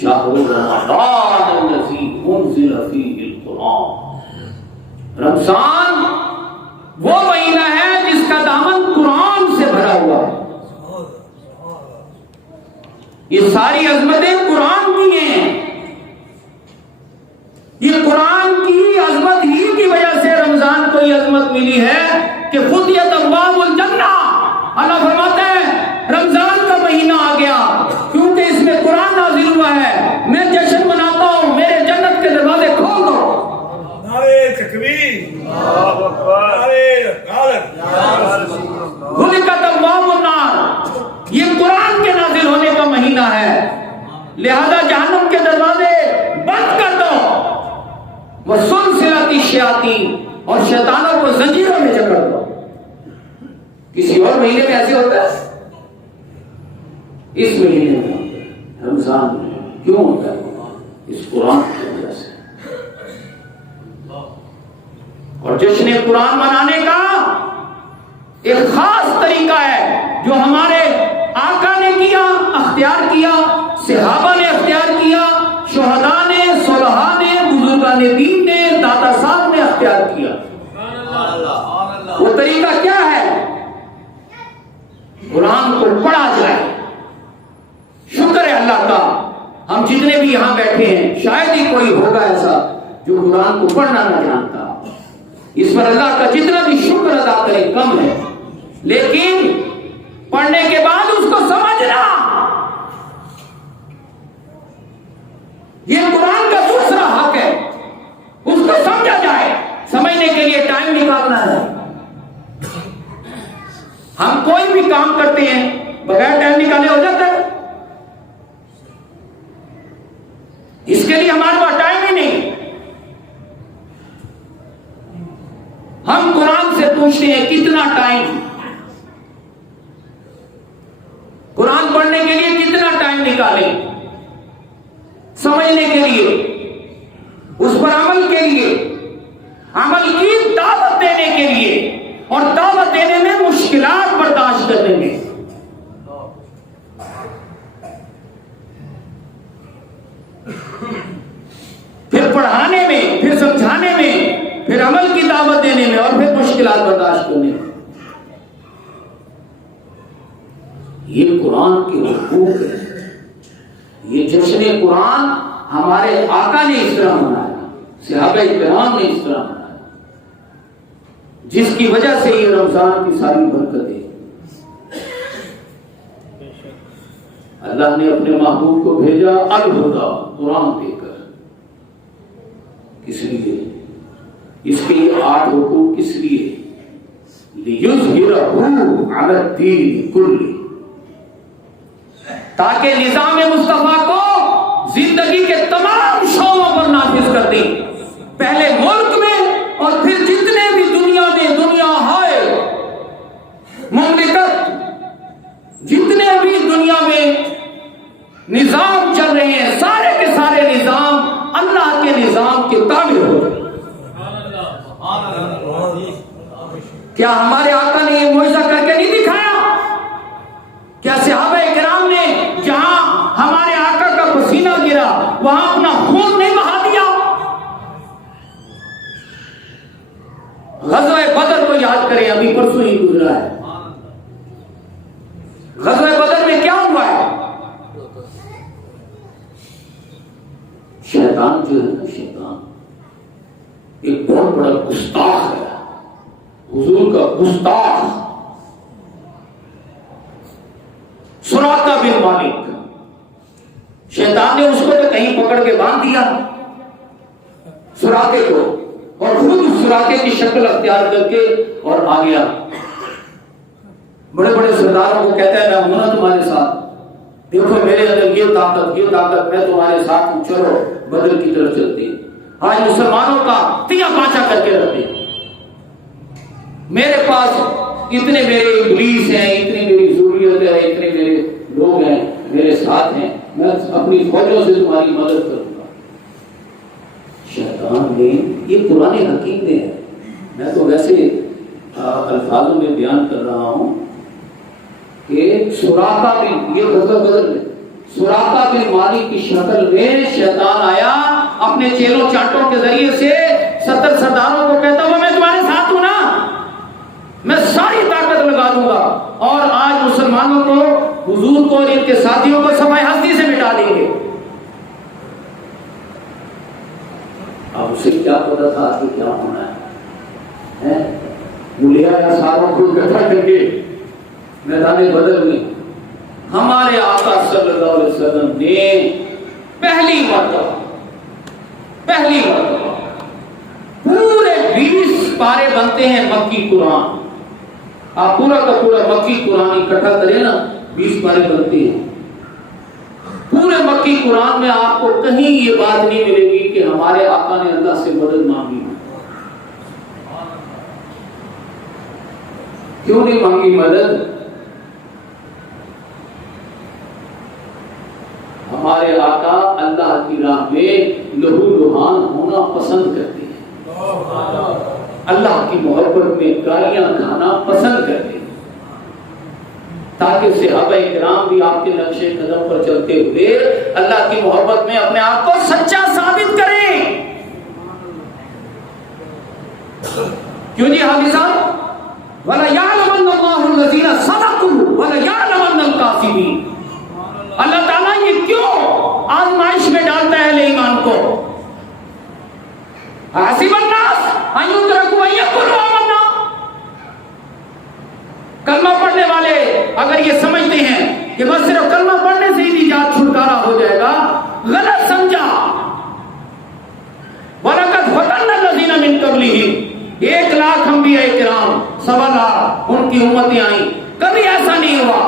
شہر رمضان الذی انزل فیہ القرآن، رمضان وہ مہینہ ہے جس کا دامن قرآن سے بھرا ہوا ہے۔ یہ ساری عظمتیں قرآن کی ہیں، یہ قرآن کی عظمت ہی کی وجہ سے رمضان کو یہ عظمت ملی ہے کہ فتحت ابواب الجنہ۔ اللہ فرماتے ہیں رمضان کا مہینہ آ گیا کیونکہ اس میں قرآن نازل ہوا ہے، میں جشن مناتا ہوں، میرے جنت کے دروازے کھول دو۔ نعرے تکبیر، نعرے رسالت، غلقت ابواب النار، یہ قرآن کے نازل ہونے کا مہینہ ہے، لہذا جہنم کے دروازے بند کر دو، وسلسلۃ الشیاطین، اور شیطانوں کو زنجیروں میں جکڑ دو۔ کسی اور مہینے میں ایسے ہوتا ہے؟ اس مہینے میں ہوتا ہے، رمضان میں کیوں ہوتا ہے؟ اس قرآن کی وجہ سے۔ اور جشن قرآن منانے کا ایک خاص طریقہ ہے جو ہمارے آقا نے کیا، اختیار کیا، صحابہ نے اختیار کیا، شہداء نے، صلحاء نے، بزرگان دین نے، داتا صاحب نے اختیار کیا۔ وہ طریقہ کیا ہے؟ قرآن کو پڑھا جائے۔ شکر ہے اللہ کا، ہم جتنے بھی یہاں بیٹھے ہیں شاید ہی کوئی ہوگا ایسا جو قرآن کو پڑھنا نہ جانتا۔ اس پر اللہ کا جتنا بھی شکر ادا کرے کم ہے، لیکن پڑھنے کے بعد اس کو سمجھنا، یہ قرآن کا دوسرا حق ہے، اس کو سمجھا جائے۔ سمجھنے کے لیے ٹائم نکالنا ہے۔ ہم کوئی بھی کام کرتے ہیں بغیر ٹائم نکالے ہو جاتا ہے؟ اس کے لیے ہمارے پاس ٹائم ہی نہیں۔ ہم قرآن سے پوچھتے ہیں کتنا ٹائم، قرآن پڑھنے کے لیے کتنا ٹائم نکالیں، سمجھنے کے لیے، اس پر عمل کے لیے، عمل کی دعوت دینے کے لیے، اور دعوت دینے میں مشکلات برداشت کرنے میں۔ پھر عمل کی دعوت دینے میں، اور پھر مشکلات برداشت کرنے میں. یہ قرآن کے حقوق ہے. یہ جشن قرآن ہمارے آقا نے اس طرح منایا، صحابہ کرام نے اس طرح منایا، جس کی وجہ سے یہ رمضان کی ساری برکتیں. اللہ نے اپنے محبوب کو بھیجا الہدیٰ، قرآن دے کر. کس لیے؟ اس کے یہ 8 حقوق کس لیے؟ لِيُظْهِرَهُ عَلَى الدِّينِ كُلِّهِ، تاکہ نظام مصطفیٰ کو زندگی کے تمام شعبوں پر نافذ کر دیں، پہلے ملک میں اور پھر جتنے بھی دنیا میں دنیا ہے مملکت، جتنے بھی دنیا میں نظام چل رہے ہیں، سارے کے سارے نظام اللہ کے نظام کے تابع ہو. کیا ہمارے آقا نے یہ معجزہ کر کے نہیں دکھایا؟ کیا صحابہ کرام نے جہاں ہمارے آقا کا پسینہ گرا وہاں اپنا خون نہیں بہا دیا؟ غزوہ بدر کو یاد کریں، ابھی پرسوں ہی گزرا ہے. غزوہ بدر میں کیا ہوا ہے؟ شیطان جو ہے نا، شیطان ایک بہت بڑا گستاخ ہے، حضور کا گستاخ. سراقہ بن مالک، شیطان نے اس کو تو کہیں پکڑ کے باندھ دیا سراقے کو، اور خود سراقے کی شکل اختیار کر کے اور آ گیا. بڑے بڑے سرداروں کو کہتا ہے میں ہوں نا تمہارے ساتھ، دیکھو میرے اندر یہ طاقت، میں تمہارے ساتھ ہوں، چلو بدر کی طرف چلتے ہیں. آج مسلمانوں کا تیا پاچا کر کے رکھتے ہیں. میرے پاس اتنے میرے ابلیس ہیں، اتنی میری ضروریت ہے، اتنے میرے لوگ ہیں میرے ساتھ ہیں، میں اپنی فوجوں سے تمہاری مدد کروں گا. شیطان نے، یہ قرآن حکیم میں ہے، میں تو ویسے الفاظوں میں بیان کر رہا ہوں کہ سراقہ بن، یہ غزوہ بدر میں سراقہ بن مالک کی شکل میں شیطان آیا، اپنے چیلوں چاٹوں کے ذریعے سے 70 سرداروں کو کہتا ہوا میں تمہارے ساتھ ہوں نا، میں ساری طاقت لگا دوں گا، اور آج مسلمانوں کو، حضور کو اور ان کے ساتھیوں کو صفحہ ہستی سے مٹا دیں گے. اب اسے کیا پتا تھا کہ کیا ہونا ہے؟ بولیا یا ساروں کو اکٹھا کر کے میدان بدر میں ہمارے آقا صلی اللہ علیہ وسلم نے پہلی مرتبہ پورے 20 پارے بنتے ہیں مکی قرآن. آپ پورا کا پورا مکی قرآن اکٹھا کریں نا، 20 پارے بنتے ہیں. پورے مکی قرآن میں آپ کو کہیں یہ بات نہیں ملے گی کہ ہمارے آقا نے اللہ سے مدد مانگی. کیوں نہیں مانگی مدد؟ ہمارے آقا اللہ کی راہ میں لہو لہان ہونا پسند کرتے ہیں، اللہ کی محبت میں گالیاں کھانا پسند کرتے ہیں، تاکہ صحابہ کرام بھی آپ کے نقش قدم پر چلتے ہوئے اللہ کی محبت میں اپنے آپ کو سچا ثابت کریں. کیوں جی حافظ صاحب؟ وَلَيَعْلَمَنَّ اللَّهُ الَّذِينَ صَدَقُوا وَلَيَعْلَمَنَّ الْكَاذِبِينَ. اللہ تعالیٰ یہ کیوں آزمائش میں ڈالتا ہے اہل ایمان کو؟ حَسِبَ النَّاسُ أَن يُتْرَكُوا أَن يَقُولُوا آمَنَّا. کلمہ پڑھنے والے اگر یہ سمجھتے ہیں کہ بس صرف کلمہ پڑھنے سے ہی نجات چھٹکارا ہو جائے گا، غلط سمجھا. وَلَقَدْ فَتَنَّا الَّذِينَ مِن قَبْلِهِمْ. 1 لاکھ انبیاء کرام، 1.25 لاکھ ان کی امتیں آئیں، کبھی ایسا نہیں ہوا.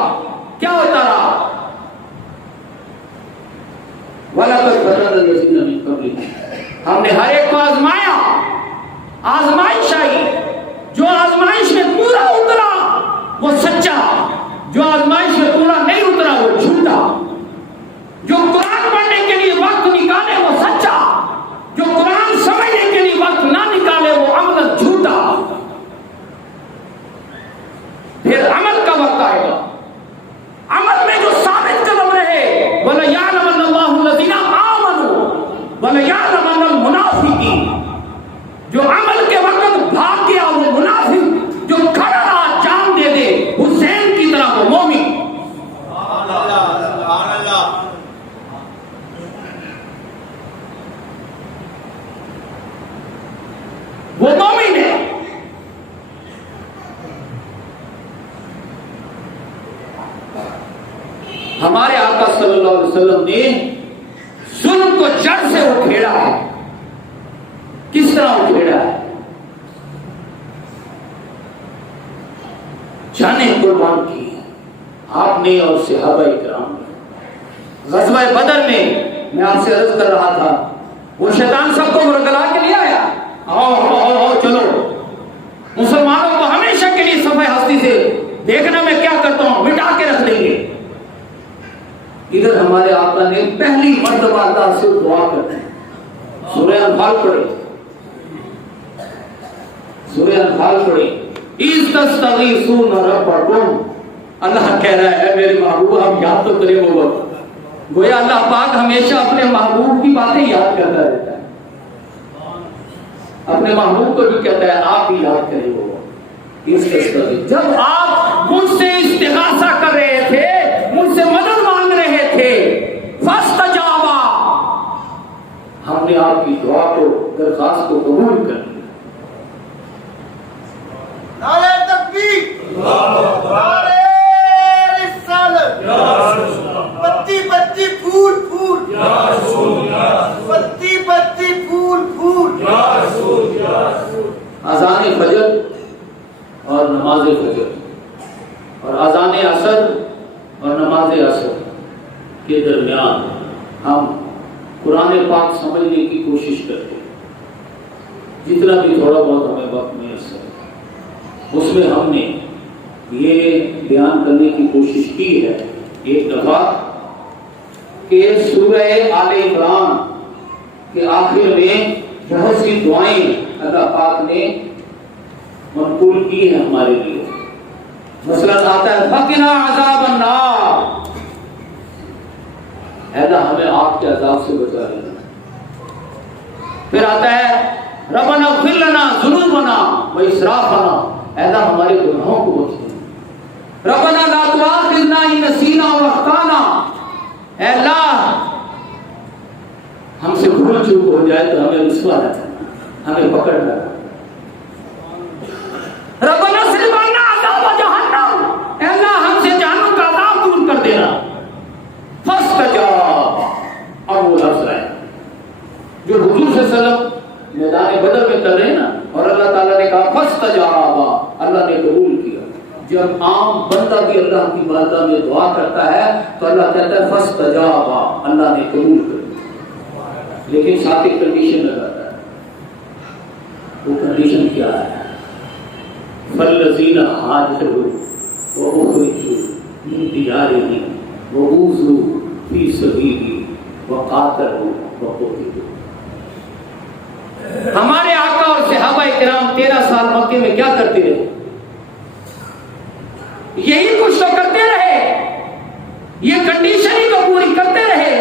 کیا ہوتا رہا؟ وَلَقَدْ فَتَنَّا الَّذِينَ مِن قَبْلِهِمْ. ہم نے ہر ایک کو آزمایا، آزمائش آئی. جو آزمائش میں پورا اترا وہ سچا، جو آزمائش میں پورا نہیں اترا وہ جھوٹا. جو قرآن پڑھنے کے لیے وقت نکالے وہ سچا، جو قرآن سمجھنے کے لیے وقت نہ نکالے وہ عمل جھوٹا. پھر عمل کا وقت آئے گا، عمل میں جو ثابت قدم رہے. وَلَيَعْلَمَنَّ اللَّهُ الَّذِينَ آمَنُوا وَلَيَعْلَمَنَّ الْمُنَافِقِينَ. جو عمل کے وقت ہمارے آقا صلی اللہ علیہ وسلم نے ظلم کو جڑ سے اکھیڑا ہے. کس طرح اکھیڑا ہے؟ جانیں قربان کی آپ نے اور صحابہ کرام نے. غزوہ بدر میں آپ سے عرض کر رہا تھا وہ شیطان سب کو برگلا کے لے آیا. آؤ چلو مسلمانوں کو ہمیشہ کے لیے صفحہ ہستی سے دیکھنا میں کیا کرتا ہوں مٹا کے رکھ دیں گے. ادھر ہمارے آقا نے پہلی مرتبہ اللہ سے دعا کرتے ہیں. سورہ انفال پڑھے, سورہ انفال پڑھے. اِذْ تَسْتَغِيثُونَ رَبَّكُمْ. اللہ کہہ رہا ہے میرے محبوب ہم یاد تو کریں وہ وقت. گویا اللہ پاک ہمیشہ اپنے محبوب کی باتیں یاد کرتا رہتا ہے. اپنے محبوب کو بھی کہتا ہے آپ بھی یاد کریں وہ وقت. جب آپ مجھ سے استغاثہ کر رہے تھے, مجھ سے مدد مانگ رہے تھے, فاستجاب, ہم نے آپ کی دعا کو درخواست کو قبول کر لیا. نعرہ تکبیر, نعرہ رسالت, پتی پتی پھول پھول, پتی پتی پھول پھول. اذان فجر اور نماز فجر اور اذان عصر اور نماز عصر کے درمیان ہم قرآن پاک سمجھنے کی کوشش کرتے ہیں. جتنا بھی تھوڑا بہت ہمیں وقت میسر ہے اس میں ہم نے یہ بیان کرنے کی کوشش کی ہے ایک دفعہ کہ سورہ آل عمران کے آخر میں بہت سی دعائیں اللہ پاک نے منقول کی ہیں ہمارے لیے. مسئلہ آتا ہے فقنا عذاب النار, اللہ ہمیں آپ کے عذاب سے بچا لینا. پھر آتا ہے ربنا اغفر لنا ذنوبنا واسرافنا, اللہ ہمارے گناہوں کو بخش دے. ربنا لا تؤاخذنا ان نسینا واخطانا, اے اللہ ہم سے بھول چوک ہو جائے تو ہمیں رسوا نہ کرنا, ہمیں پکڑ نہ کرنا. ربنا اصرف عنا عذاب جہنم, اے اللہ ہم سے جہنم کا عذاب دور کر دینا. فاستجاب, اب وہ لفظ ہے جو حضور صلی اللہ علیہ وسلم میدان بدر میں کر رہے ہیں نا, اور اللہ تعالیٰ نے کہا فاستجاب, اللہ نے قبول کیا. جب عام بندہ بھی اللہ کی بارگاہ میں دعا کرتا ہے تو اللہ کہتا ہے فاستجاب, اللہ نے قبول کر لیا. لیکن ساتھ ایک کنڈیشن لگاتا ہے. وہ کنڈیشن کیا ہے؟ فالذین ہاجروا واخرجوا من دیارہم وأوذوا فی سبیلی وقاتلوا وقتلوا. ہمارے آقا اور صحابہ کرام 13 سال مکے میں کیا کرتے رہے؟ یہی کچھ تو کرتے رہے, یہ کنڈیشن ہی تو پوری کرتے رہے.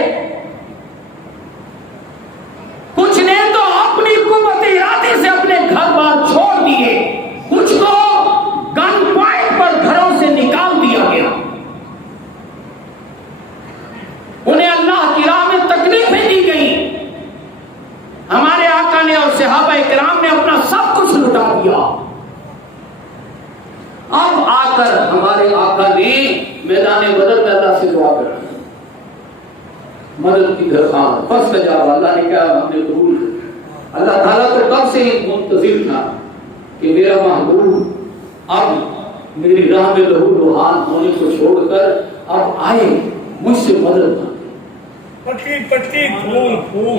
کچھ نے تو اپنی قوت ارادے سے اپنے گھر بار چھوڑ دیے, کچھ کو گن پوائنٹ پر گھروں سے نکال دیا گیا. انہیں اللہ کی راہ میں تکلیفیں دی گئی. ہمارے آقا نے اور صحابہ کرام نے اپنا سب کچھ لٹا دیا. اب آ کر ہمارے آقا نے میدان بدر میں اللہ سے دعا کر مدد کی درخواست. فاستجاب, اللہ نے کہا ہم نے قبول کیا. اللہ تعالیٰ تو کب سے منتظر تھا کہ میرا محبوب اب میری راہ میں لہو لہان ہونے کو چھوڑ کر اب آئے مجھ سے مدد مانگے. پٹی پٹی پھول پھول,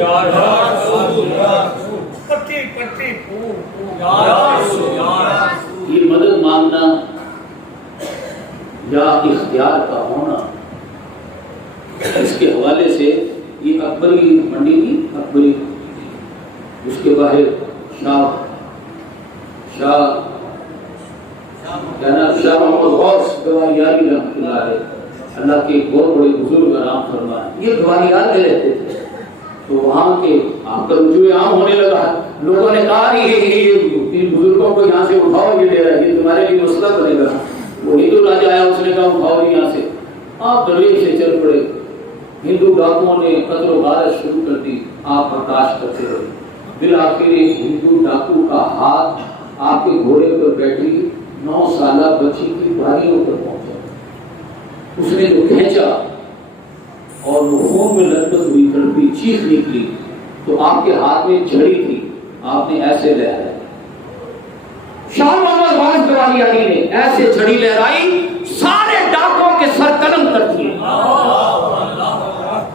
پٹی پٹی پھول پھول. یہ مدد مانگنا یا اختیار کا ہونا, اس کے حوالے سے یہ اکبری منڈی تھی, اکبری اس کے باہر شاہ محمد غوث گوالیاری رحمۃ اللہ علیہ, اللہ کے بہت بڑے بزرگ نام فرمائے, یہ گوالیار میں رہتے تھے. تو وہاں کے آپ کا رجوع عام ہونے لگا. لوگوں نے کہا ان بزرگوں کو یہاں سے اٹھاؤ, یہ لے رہا ہے, یہ تمہارے لیے مسئلہ بنے گا. وہی تو راجہ آیا, اس نے کہا اٹھاؤ یہاں سے. آپ درویش سے چل پڑے. ہندو ڈاکوؤں نے قتل و غارت شروع کر دی, آپ برداشت کرتے رہے. بالآخر ایک ہندو ڈاکو کا ہاتھ آپ کے گھوڑے پر بیٹھی 9 سالہ بچی کی باریوں پر پہنچا. اس نے جو کھینچا اور وہ خون میں لطپت ہوئی تڑپی چیخ نکلی تو آپ کے ہاتھ میں جھڑی تھی، آپ نے ایسے لہرائی، شاہ محمد واحد قبالیانی نے ایسے جھڑی لہرائی، سارے ڈاکوں کے سر قلم کر دیے۔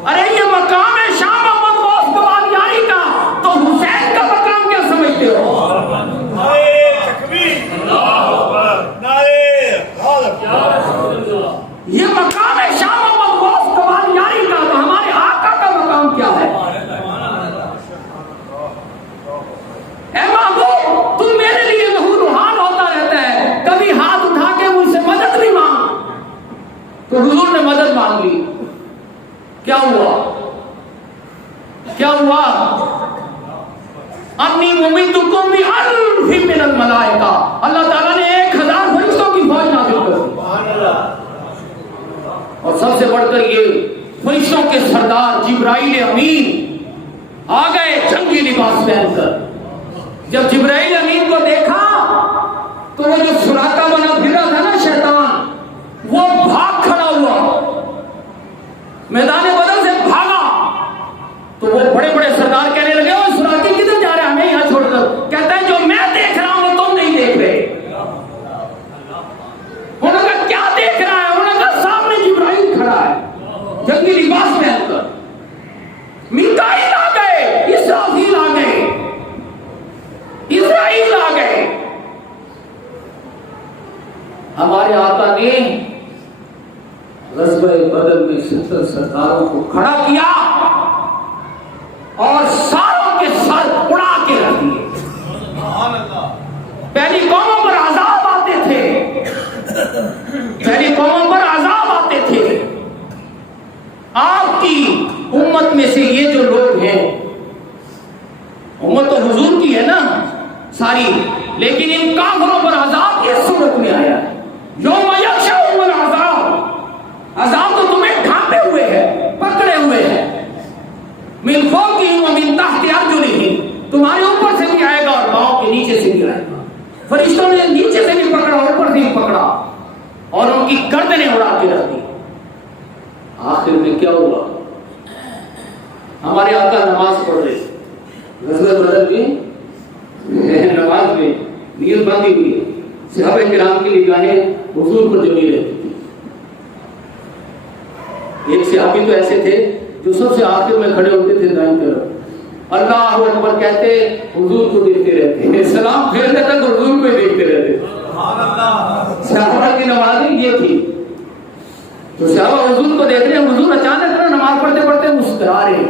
ارے یہ مقام ہے شاہ محمد واحد قبالیانی کا، تو حسین کا مقام کیا سمجھتے ہو؟ نعرے تکبیر، نعرے حیدر، یہ مقام ہے شاہ محمد واحد قبالیانی کا، تو ہمارے آقا کا مقام کیا ہے؟ اے محبوب، تم میرے لیے لہو روحان ہوتا رہتا ہے، کبھی ہاتھ اٹھا کے مجھ سے مدد نہیں مانگ، تو حضور نے مدد مانگ لی۔ کیا ہوا؟ کیا ہوا؟ انی ممیتکم بِأَلْفٍ مِّنَ الْمَلَائِکَہ، اللہ تعالیٰ نے 1000 فرشتوں کی فوج نازل کر دی، اور سب سے بڑھ کر یہ فرشتوں کے سردار جبرائیل امین آ گئے جنگی لباس پہن کر۔ جب جبرائیل امین کو دیکھا تو وہ جو سراقہ بنا پھر رہا تھا نا شیطان، وہ بھاگ کھڑا ہوا، میدان بدر سے بھاگا، تو وہ بڑے بڑے سردار کہنے لگے وہ سراقی کدھر جا رہے ہیں ہمیں یہاں چھوڑ کر؟ کہتا ہے جو میں دیکھ رہا ہوں وہ تم نہیں دیکھ رہے۔ انہوں نے کہا کیا دیکھ رہا ہے؟ انہوں نے کہا سامنے جبرائیل کھڑا ہے جنگی لباس پہن کر، میکائیل آ گئے، اسرافیل آ گئے، اسرائیل آ گئے۔ ہمارے آقا نے غزوہ بدر میں 70 سرداروں کو کھڑا کیا اور ساروں کے سر اڑا کے رکھ دیے۔ پہلی قوموں پر عذاب آتے تھے، پہلی قوموں پر عذاب آتے تھے، آپ کی امت میں سے یہ جو لوگ ہیں، امت تو حضور کی ہے نا ساری، لیکن ان کافروں پر عذاب اس صورت میں آیا ہے، یوم یغشاہم العذاب، عذاب تو تمہیں ڈھانپے ہوئے ہے، پکڑے ہوئے ہے، من فوقہم ومن تحت ارجلہم، تمہارے اوپر سے بھی آئے گا اور پاؤں کے نیچے سے بھی آئے گا۔ فرشتوں نے نیچے سے بھی پکڑا، اوپر سے بھی پکڑا، اور ان کی گردنیں اڑا کے رکھ دی۔ آخر میں کیا ہوا؟ ہمارے آقا نماز پڑھ رہے، غزوہ بدر میں نماز میں نیت باندھی ہوئی ہے، صحابہ کرام کی نگاہیں حضور پر جمی رہتی تھی۔ ایک صحابی تو ایسے تھے جو سب سے آخر میں کھڑے ہوتے تھے دائیں طرف، اللہ اکبر کہتے حضور کو دیکھتے رہتے، سلام پھیرتے تک حضور کو دیکھتے رہتے۔ صحابہ کی نماز یہ تھی، تو صحابہ حضور کو دیکھ رہے ہیں، حضور اچانک نماز پڑھتے پڑھتے مسکرا رہے،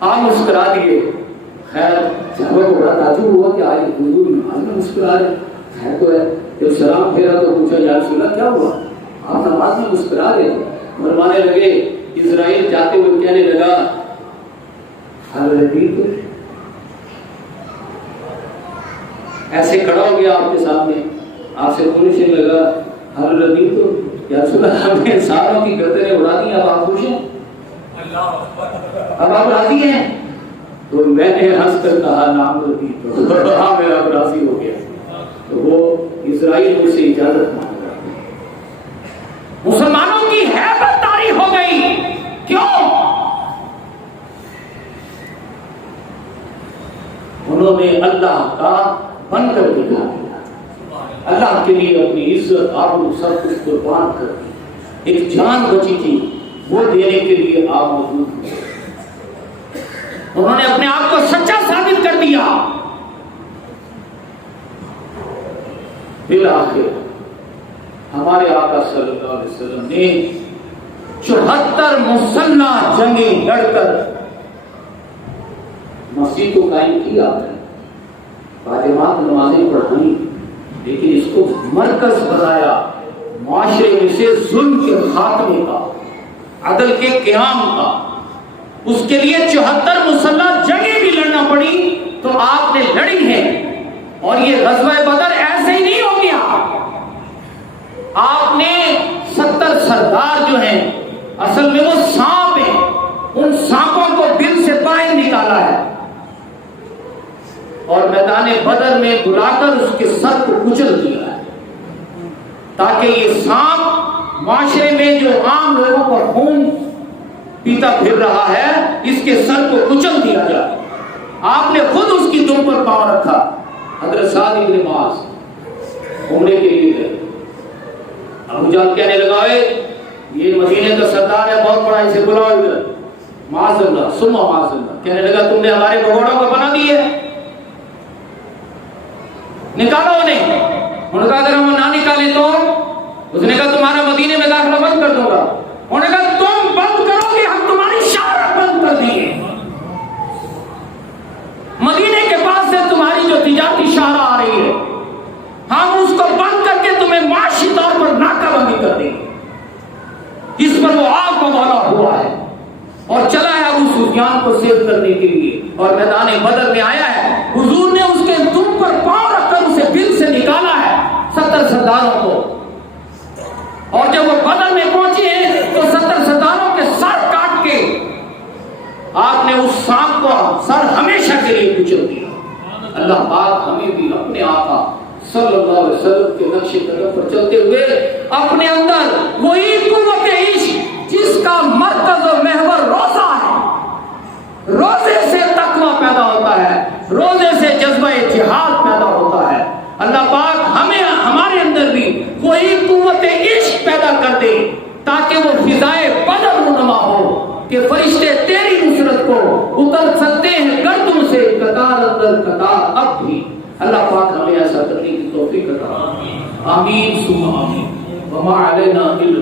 آپ مسکرا دیے۔ خیر صحابہ کو بڑا تعجب ہوا کہ آج حضور نماز میں مسکرا رہے، خیر تو ہے۔ جب سلام پھیرا تو پوچھا یا رسول اللہ کیا ہوا؟ آپ نماز میں مسکرا رہے، فرمانے لگے اسرائیل جاتے ہوئے کہنے لگا حل رضیت، ایسے کھڑا ہو گیا آپ کے سامنے، آپ سے پوچھنے لگا حل رضیت، یا رسول اللہ ہم نے ساروں کی گردنیں اڑا دی، اب آپ خوش ہیں؟ اب آپ راضی ہیں؟ تو میں نے ہنس کر کہا نام رضیت، ہاں میرا راضی ہو گیا۔ تو وہ اسرائیل مجھ سے اجازت مانگ رہا، مسلمانوں کی ہیبت طاری ہو گئی۔ کیوں؟ انہوں نے اللہ کا بن کر دکھا دیا، اللہ کے لیے اپنی عزت آبرو سب کچھ قربان کر دی، ایک جان بچی تھی وہ دینے کے لیے آپ موجود ہوئے، انہوں نے اپنے آپ کو سچا ثابت کر دیا۔ بالآخر ہمارے آقا صلی اللہ علیہ وسلم نے 74 مسلح جنگیں لڑ کر مسجد کو قائم کیا، باجماعت نمازیں پڑھائی، لیکن اس کو مرکز بنایا معاشرے میں سے ظلم کے خاتمے کا، عدل کے قیام کا۔ اس کے لیے 74 مسلح جنگیں بھی لڑنا پڑی، تو آپ نے لڑی ہیں۔ اور یہ غزوہ بدر ایسے ہی نہیں ہو گیا، آپ نے 70 سردار جو ہیں اصل میں وہ سانپ ہیں، ان سانپوں کو دل سے باہر نکالا ہے اور میدان بدر میں بلا کر اس کے سر کو کچل دیا ہے، تاکہ یہ سانپ معاشرے میں جو عام لوگوں پر خون پیتا پھر رہا ہے، اس کے سر کو کچل دیا جائے۔ آپ نے خود اس کی دم پر پاؤں رکھا۔ حضرت سعد بن معاذ عمرے کے لیے گئے، ابو جہل کہنے لگا یہ مدینے کا سردار ہے بہت بڑا، اسے بلاؤ ادھر۔ معاذ اللہ ثم معاذ اللہ، کہنے لگا تم نے ہمارے بگوڑوں کو بنا دی ہے، نکالو انہیں۔ انہوں نے کہا اگر ہم نہ نکالیں تو؟ اس نے کہا تمہارا مدینے میں داخلہ بند کر دوں گا۔ انہوں نے کہا تم بند کرو گے، ہم تمہاری شہرت بند کر دیں گے۔ مدینے کے پاس سے تمہاری جو تجارتی شاہراہ آ رہی ہے، ہم اس کو بند کر کے تمہیں معاشی طور پر ناکہ بندی کر دیں گے۔ اس پر وہ آگ کو مولا ہوا ہے اور چلا ہے ابو سفیان کو سیو کرنے کے لیے، اور میدان بدر میں آیا ہے۔ حضور نے اس کے دم پر پاؤں رکھ کر اسے دل سے نکالا ہے 70 سرداروں کو، اور جب وہ بدر میں پہنچے ہیں تو 70 سرداروں کے سر کاٹ کے آپ نے اس سانپ کو سر ہمیشہ کے لیے کچل دیا۔ اللہ پاک ہمیں بھی اپنے آقا صلی اللہ علیہ وسلم کے نقش قدم پر چلتے ہوئے اپنے اندر وہی قوت عشق جس کا مرکز اور محور روزہ ہے، روزے سے تقوی پیدا ہوتا ہے، روزے سے جذبہ جہاد پیدا ہوتا ہے۔ اللہ پاک ہمیں ہمارے اندر بھی وہی قوت عشق پیدا کر دے تاکہ وہ فضائے بدر رونما ہو کہ فرشتے تیری نصرت کو اتر سکتے ہیں گردوں سے قطار اندر قطار اب بھی۔ اللہ پاک ہمیں ایسا کرنے کی توفیق عطا۔ آمین ثم آمین۔ وما علینا الا